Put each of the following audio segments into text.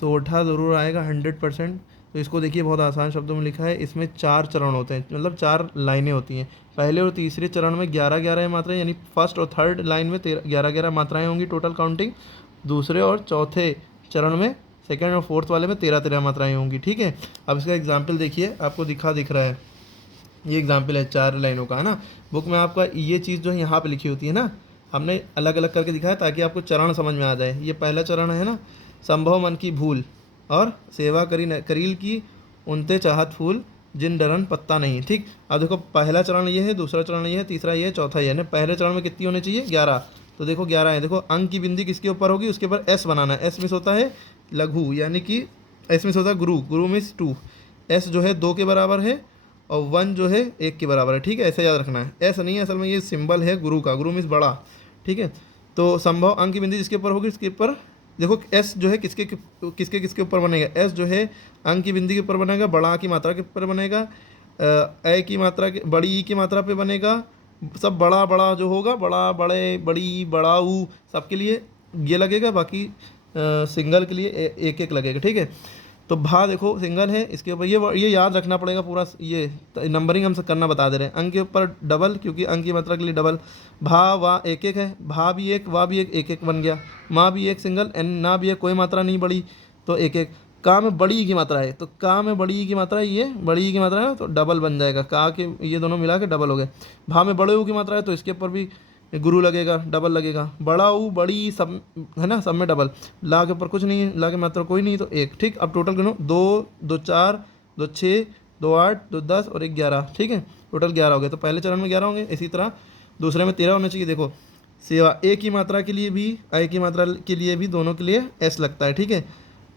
सोठा ज़रूर आएगा 100%। तो इसको देखिए बहुत आसान शब्दों में लिखा है, इसमें 4 चरण होते हैं, मतलब 4 लाइनें होती हैं। पहले और तीसरे चरण में 11-11 मात्राएं, यानी फर्स्ट और थर्ड लाइन में 11-11 मात्राएं होंगी टोटल काउंटिंग। दूसरे और चौथे चरण में, सेकंड और फोर्थ वाले में 13-13 मात्राएं होंगी। ठीक है, अब इसका एग्जाम्पल देखिए, आपको दिख रहा है, ये एग्जाम्पल है 4 लाइनों का, है ना। बुक में आपका ये चीज़ जो है यहाँ पे लिखी होती है ना, हमने अलग अलग करके दिखाया ताकि आपको चरण समझ में आ जाए। ये पहला चरण है ना, संभव मन की भूल और सेवा करील की उनते चाहत फूल जिन डरन पत्ता नहीं। ठीक, अब देखो पहला चरण ये है, दूसरा चरण ये है, तीसरा ये है, चौथा ये है। पहले चरण में कितनी होनी चाहिए? 11। तो देखो 11 है। देखो अंक की बिंदी किसके ऊपर होगी? उसके ऊपर एस बनाना है। एस मिस होता है लघु, यानी कि एस मिस होता है गुरु, गुरु मिस 2। एस जो है 2 के बराबर है और 1 जो है 1 के बराबर है। ठीक है, ऐसे याद रखना है। एस नहीं है असल में, ये सिंबल है गुरु का, गुरु मीन्स बड़ा। ठीक है, तो संभव अंक की बिंदी जिसके ऊपर होगी उसके ऊपर देखो एस जो है किसके किसके किसके ऊपर बनेगा? एस जो है अंक की बिंदी के ऊपर बनेगा, बड़ा की मात्रा के ऊपर बनेगा, ए की मात्रा के, बड़ी ई की मात्रा पे बनेगा। सब बड़ा बड़ा जो होगा, बड़ा बड़े बड़ी बड़ा ऊ सबके लिए ये लगेगा, बाकी सिंगल के लिए एक एक लगेगा। ठीक है, तो भा देखो सिंगल है, इसके ऊपर ये याद रखना पड़ेगा पूरा। ये नंबरिंग हम करना बता दे रहे हैं। अंक के ऊपर डबल, क्योंकि अंक की मात्रा के लिए डबल। भा वा एक एक है, भा भी एक, वा भी एक, एक एक बन गया। माँ भी एक सिंगल, एन ना भी एक, कोई मात्रा नहीं बड़ी, तो एक एक। का में बड़ी की मात्रा है, तो का में बड़ी की मात्रा है, ये बड़ी की मात्रा है तो डबल बन जाएगा। का के ये दोनों मिला के डबल हो गए। भा में बड़े ऊ की मात्रा है तो इसके ऊपर भी गुरु लगेगा, डबल लगेगा। बड़ा ऊ बड़ी सब है ना, सब में डबल। ला के ऊपर कुछ नहीं है, ला के मात्रा कोई नहीं, तो एक। ठीक, अब टोटल गिनो, 2 2 4 2 6 2 8 2 10 और 1 11। ठीक है, टोटल 11 हो गए। तो पहले चरण में 11 होंगे, इसी तरह दूसरे में 13 होने चाहिए। देखो सेवा ए की मात्रा के लिए भी, ए की मात्रा के लिए भी, दोनों के लिए एस लगता है। ठीक है,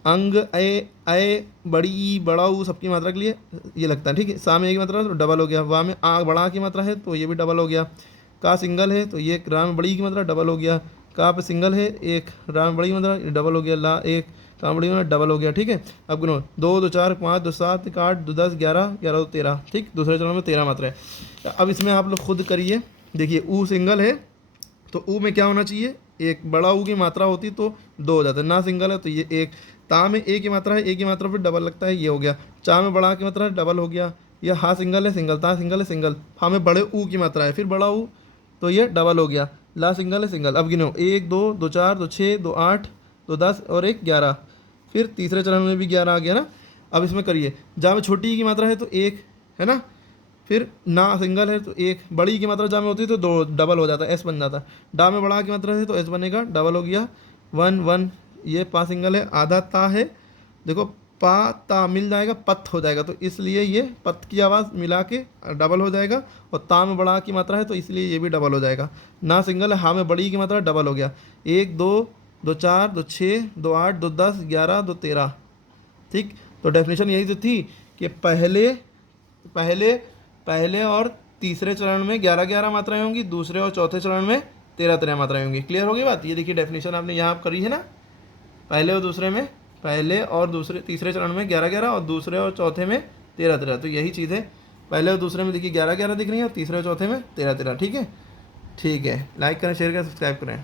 अंग ए बड़ी ई बड़ा ऊ सबकी मात्रा के लिए ये लगता है। ठीक है, सा में ए की मात्रा तो डबल हो गया। वा में आ बड़ा की मात्रा है तो ये भी डबल हो गया। का सिंगल है तो ये रा में बड़ी की मात्रा डबल हो गया। का पे सिंगल है, एक रा में बड़ी की मात्रा डबल हो गया। ला एक का बड़ी मात्रा डबल हो गया। ठीक है, अब गिनो 2 2 4 5 2 7 1 8 2 10 11 11 2 13। ठीक, दूसरे चरण में 13 मात्रा है। अब इसमें आप लोग खुद करिए, देखिए ऊ सिंगल है तो ऊ में क्या होना चाहिए? एक। बड़ा ऊ की मात्रा होती तो 2 हो जाता है। ना सिंगल है तो ये एक। ता में ए की मात्रा है, ए की मात्रा पर डबल लगता है, ये हो गया। चा में बड़ा की मात्रा है, डबल हो गया। या हा सिंगल है, सिंगल। ता सिंगल है, सिंगल। हा में बड़े ऊ की मात्रा है, फिर बड़ा ऊ, तो ये डबल हो गया। ला सिंगल है, सिंगल। अब गिनो 1 2 2 4 2 6 2 8 2 10 और 1 11। फिर तीसरे चरण में भी 11 आ गया ना। अब इसमें करिए, जहाँ में छोटी की मात्रा है तो 1 है ना, फिर ना सिंगल है तो 1। बड़ी की मात्रा जहाँ में होती है तो 2 डबल हो जाता है, एस बन जाता है। डा में बड़ा की मात्रा है तो एस बनेगा, डबल हो गया। 1 1। ये पा सिंगल है, आधा ता है, देखो पा ता मिल जाएगा, पत हो जाएगा, तो इसलिए ये पत की आवाज़ मिला के डबल हो जाएगा। और ता में बड़ा की मात्रा है तो इसलिए ये भी डबल हो जाएगा। ना सिंगल है, हा में बड़ी की मात्रा डबल हो गया। 1 2 2 4 2 6 2 8 2 10 11 2 13। ठीक, तो डेफिनेशन यही तो थी कि पहले पहले पहले और तीसरे चरण में 11-11 मात्राएं होंगी, दूसरे और चौथे चरण में 13-13 मात्राएं होंगी। क्लियर होगी बात? ये देखिए डेफिनेशन आपने यहाँ करी है ना, पहले और दूसरे में, पहले और दूसरे तीसरे चरण में 11-11 और दूसरे और चौथे में 13-13। तो यही चीज़ है, पहले और दूसरे में देखिए 11-11 दिख रही है और तीसरे और चौथे में 13-13। ठीक है, ठीक है, लाइक करें, शेयर करें, सब्सक्राइब करें।